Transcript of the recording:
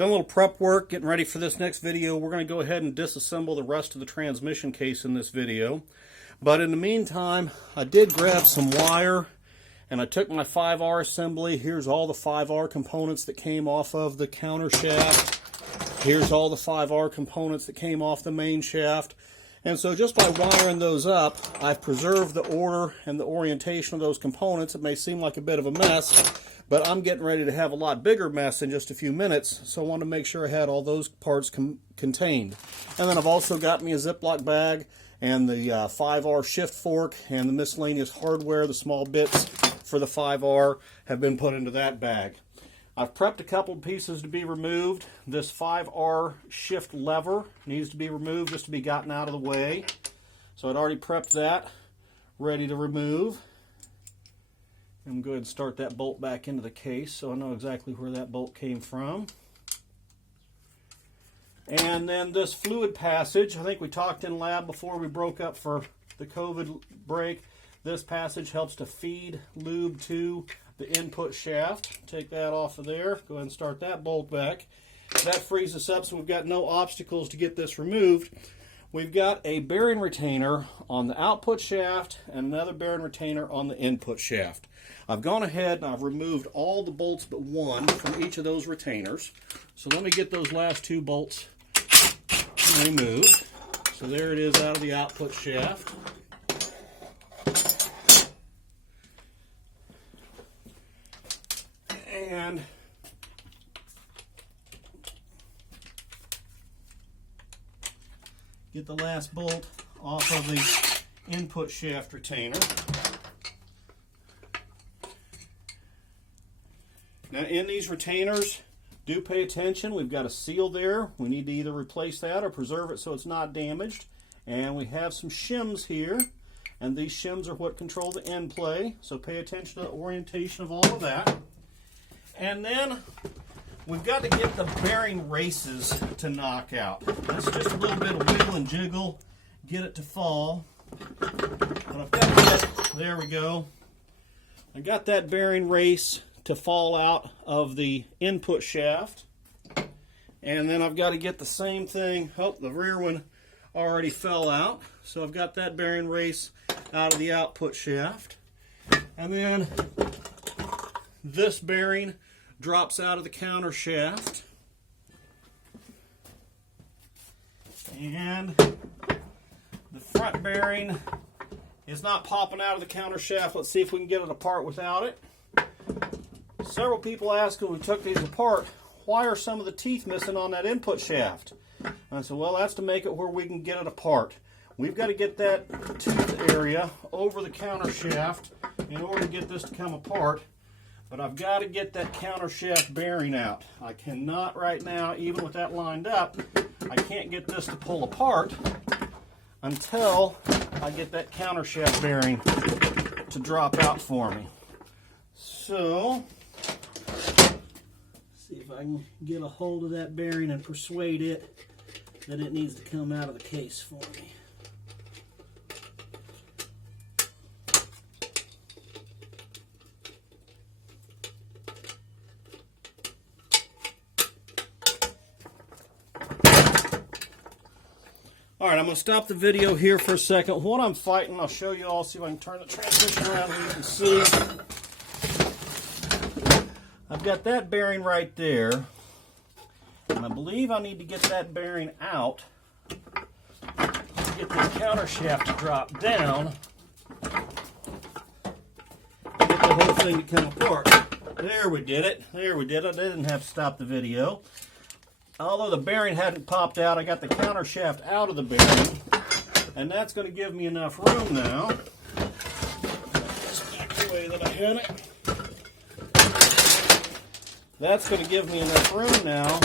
Done a little prep work, getting ready for this next video. We're going to go ahead and disassemble the rest of the transmission case in this video. But in the meantime, I did grab some wire, and I took my 5R assembly. Here's all the 5R components that came off of the counter shaft. Here's all the 5R components that came off the main shaft. And so just by wiring those up, I've preserved the order and the orientation of those components. It may seem like a bit of a mess, but I'm getting ready to have a lot bigger mess in just a few minutes, so I wanted to make sure I had all those parts contained. And then I've also got me a Ziploc bag and the 5R shift fork and the miscellaneous hardware, the small bits for the 5R have been put into that bag. I've prepped a couple of pieces to be removed. This 5R shift lever needs to be removed just to be gotten out of the way. So I'd already prepped that, ready to remove. I'm going to start that bolt back into the case so I know exactly where that bolt came from. And then this fluid passage, I think we talked in lab before we broke up for the COVID break. This passage helps to feed lube to the input shaft. Take that off of there. Go ahead and start that bolt back. That frees us up so we've got no obstacles to get this removed. We've got a bearing retainer on the output shaft and another bearing retainer on the input shaft. I've gone ahead and I've removed all the bolts but one from each of those retainers. So let me get those last two bolts removed. So there it is out of the output shaft. And get the last bolt off of the input shaft retainer. Now in these retainers, do pay attention. We've got a seal there. We need to either replace that or preserve it so it's not damaged. And we have some shims here. And these shims are what control the end play. So pay attention to the orientation of all of that. And then we've got to get the bearing races to knock out. That's just a little bit of wiggle and jiggle, get it to fall. But I've got that, there we go. I got that bearing race to fall out of the input shaft. And then I've got to get the same thing, oh, the rear one already fell out. So I've got that bearing race out of the output shaft. And then this bearing drops out of the counter shaft. And the front bearing is not popping out of the counter shaft. Let's see if we can get it apart without it. Several people asked when we took these apart, why are some of the teeth missing on that input shaft? And I said, well, that's to make it where we can get it apart. We've got to get that tooth area over the counter shaft in order to get this to come apart. But I've got to get that counter shaft bearing out. I cannot right now, even with that lined up, I can't get this to pull apart until I get that counter shaft bearing to drop out for me. So, see if I can get a hold of that bearing and persuade it that it needs to come out of the case for me. Alright, I'm going to stop the video here for a second. What I'm fighting, I'll show you all, see if I can turn the transmission around so you can see. I've got that bearing right there, and I believe I need to get that bearing out to get this counter shaft to drop down and get the whole thing to come apart. There we did it. There we did it. I didn't have to stop the video. Although the bearing hadn't popped out, I got the counter shaft out of the bearing, and that's going to give me enough room now. Just back the way that I had it. That's going to give me enough room now